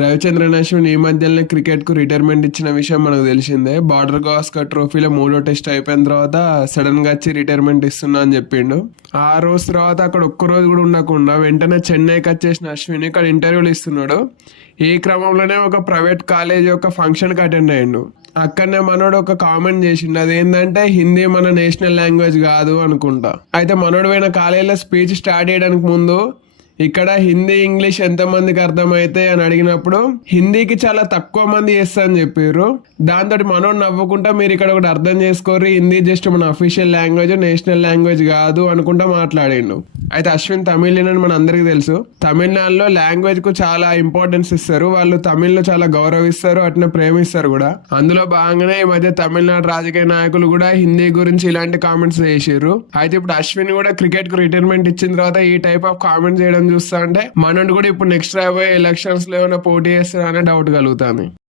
రవిచంద్రన్ అశ్విన్ ఈ మధ్యలోనే క్రికెట్కు రిటైర్మెంట్ ఇచ్చిన విషయం మనకు తెలిసిందే. బార్డర్ గవాస్కర్ ట్రోఫీలో మూడో టెస్ట్ అయిపోయిన తర్వాత సడన్గా వచ్చి రిటైర్మెంట్ ఇస్తున్నా అని చెప్పిండు. ఆ రోజు తర్వాత అక్కడ ఒక్క రోజు కూడా ఉండకుండా వెంటనే చెన్నైకి వచ్చేసిన అశ్విన్ ఇక్కడ ఇంటర్వ్యూలు ఇస్తున్నాడు. ఈ క్రమంలోనే ఒక ప్రైవేట్ కాలేజ్ యొక్క ఫంక్షన్కి అటెండ్ అయ్యిండు. అక్కడనే మనోడు ఒక కామెంట్ చేసిండు. అదేంటంటే హిందీ మన నేషనల్ లాంగ్వేజ్ కాదు అనుకుంటా. అయితే మనోడు పోయిన కాలేజీలో స్పీచ్ స్టార్ట్ చేయడానికి ముందు ఇక్కడ హిందీ ఇంగ్లీష్ ఎంతమందికి అర్థమైతే అని అడిగినప్పుడు హిందీకి చాలా తక్కువ మంది చేస్తా అని చెప్పారు దాంతో మనోడు నవ్వుకుంటా మీరు ఇక్కడ ఒకటి అర్థం చేసుకోరు హిందీ జస్ట్ మన అఫీషియల్ లాంగ్వేజ్ నేషనల్ లాంగ్వేజ్ కాదు అనుకుంటా మాట్లాడిండు. అయితే అశ్విన్ తమిళన్ అని మన అందరికీ తెలుసు. తమిళనాడులో లాంగ్వేజ్కు చాలా ఇంపార్టెన్స్ ఇస్తారు. వాళ్ళు తమిళ్ళో చాలా గౌరవిస్తారు అట్నే ప్రేమిస్తారు కూడా. అందులో భాగంగానే ఈ మధ్య తమిళనాడు రాజకీయ నాయకులు కూడా హిందీ గురించి ఇలాంటి కామెంట్స్ చేసారు అయితే ఇప్పుడు అశ్విన్ కూడా క్రికెట్కు రిటైర్మెంట్ ఇచ్చిన తర్వాత ఈ టైప్ ఆఫ్ కామెంట్ చేయడం చూస్తా అంటే మనోడు కూడా ఇప్పుడు నెక్స్ట్ రాబోయే ఎలక్షన్స్లో ఏమైనా పోటీ చేస్తారనే డౌట్ కలుగుతుంది.